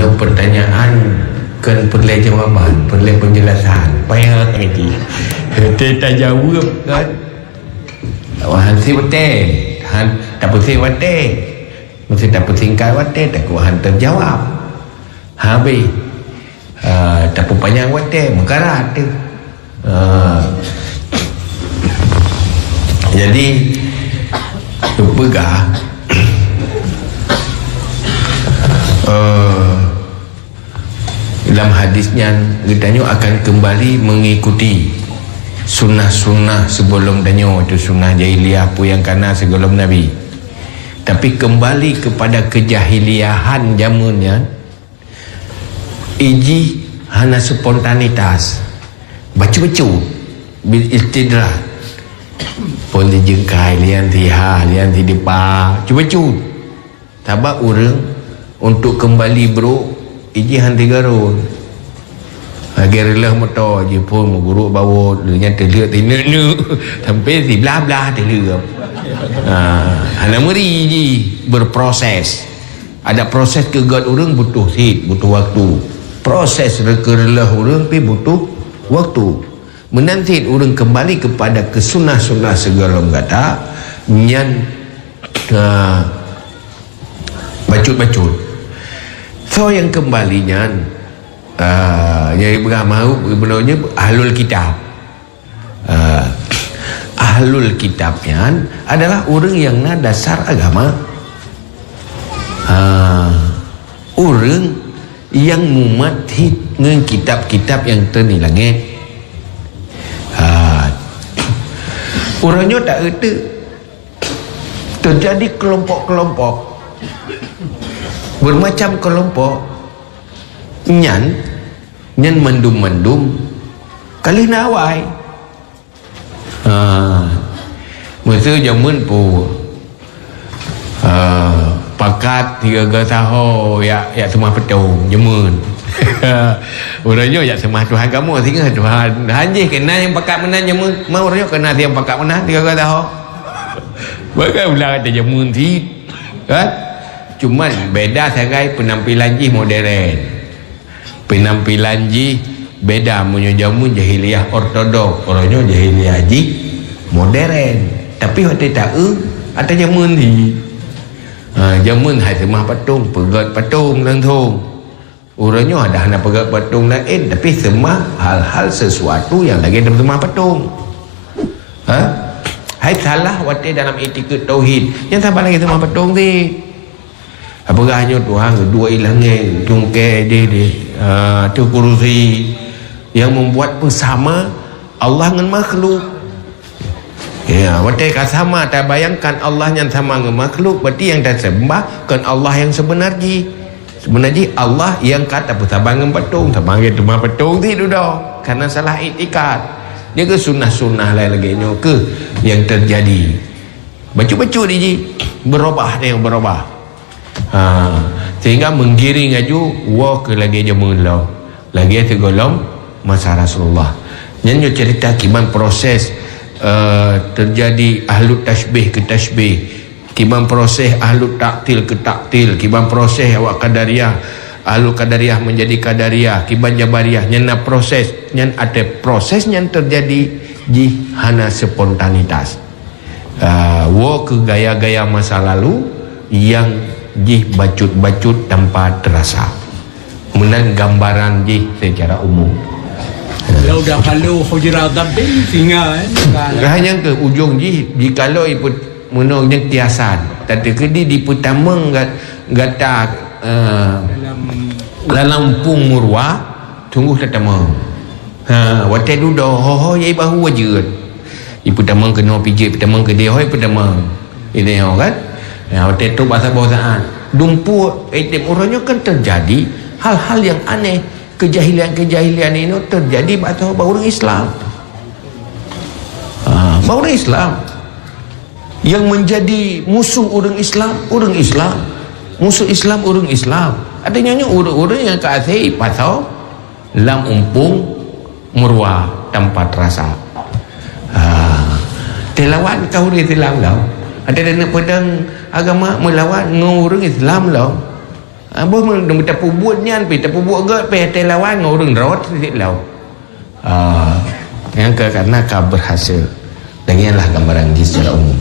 Yang pertanyaan kan perlu jawapan, perlu penjelasan. Payah lagi. Kita jawab kan. Wahan si betul. Han tak pusing betul. Mesti tak pusing kai betul. Tak kuhan terjawab. Habis. Tak panjang betul. Mekarat tu. Jadi pegah dalam hadisnya ditanya akan kembali mengikuti sunnah-sunnah sebelum danyo, itu sunnah jahiliyah apa yang kana sebelum Nabi, tapi kembali kepada kejahiliahan zamannya iji hana spontanitas baca-baca bil istidrak pun dijengkai lian tiha lian tidipa cuba-cuba tabak orang untuk kembali bro iji hanti garun lagi relah motor je pun guru bawa dia terlihat tinuk sampai si belah-belah terlihat hana meri je berproses, ada proses kegat orang butuh sit, butuh waktu, proses relah orang tapi butuh waktu. Menanti orang kembali kepada kesunah-sunah segala kata nyan bacut-bacut. So yang kembalinya yang beramahu sebenarnya ahlul kitab. Ahlul kitabnya adalah orang yang na dasar agama. Orang yang mumat dengan kitab-kitab yang ternilangnya. Orangnya tak ada. Terjadi kelompok-kelompok, bermacam kelompok. Nyan mendum-mendum kali nawai. Masa zaman pun pakat 3 tahun ya semua petung jemun. Orangnya ya semua Tuhan kamu sehingga Tuhan hanjih kena yang pakat menang jemun, mau orangnya kena yang pakat menang 3 tahun. Bagai ulang kata jemun si kan? Cuman beda sagai penampilan ji modern, penampilan ji beda punya jamun jahiliyah ortodok, orangnya jahiliyah ji modern, tapi waktu tak ada jamun ni jamun hai semua patung pegat patung langsung. Orangnya ada hanya pegat patung lain, tapi semua hal-hal sesuatu yang lagi dalam semua patung. Hai salah waktu dalam etika tauhid yang tambah lagi semua patung ni. Apakah hanya Tuhan kedua ilangnya tungkai dia tu kursi yang membuat bersama Allah dengan makhluk. Ya, waktu sama tak bayangkan Allah yang sama dengan makhluk, berarti yang tak sembah kan Allah yang sebenarnya. Sebenarnya Allah yang kata bersabang dengan patung, sabang dengan rumah patung tu dah. Karena salah itikat. Dia ke sunnah-sunnah lain lagi ke yang terjadi. Baca-baca dia berubah dia berubah. Sehingga menggiring aju ke lagi jamun law. Lagi tegolong masa Rasulullah. Nyanyo cerita kiman proses terjadi ahlu tasbih ke tasbih, kiman proses ahlu taktil ke taktil, kiman proses awak qadariyah, ahlu qadariyah menjadi qadariyah, kiban jabariyah, nyana proses, nyan ada proses yang terjadi di hana spontanitas. Ke gaya-gaya masa lalu yang jih bacut-bacut tanpa terasa. Menang gambaran jih secara umum. Kalau dah kalau hujurat dabin singa hanya ke ujung jih jikalau ikut menang tiasan. Tadi kedi di pertama gata dalam pung murwa tunggu tetama. Waktu tu dah ho ye bahu aja. Ibu pertama kena pijit pertama ke dia hoi pertama. Ini kan? Waktu itu bahasa bahasaan dumpu itim orangnya kan terjadi hal-hal yang aneh, kejahilian-kejahilian ini terjadi bahasa orang Islam. Orang Islam yang menjadi musuh orang Islam musuh Islam orang Islam. Adanya orang-orang yang kasih pasal lam umpung murwa tanpa terasa. Telawan kau di telam lau. Ada dana pedang agama melawan ngurung Islam lah. Abah mau tapu buatnya, tapu buat gak, tapu lawan orang rawat sedikit lau. Yang karena kau berhasil. Demikianlah gambaran secara umum.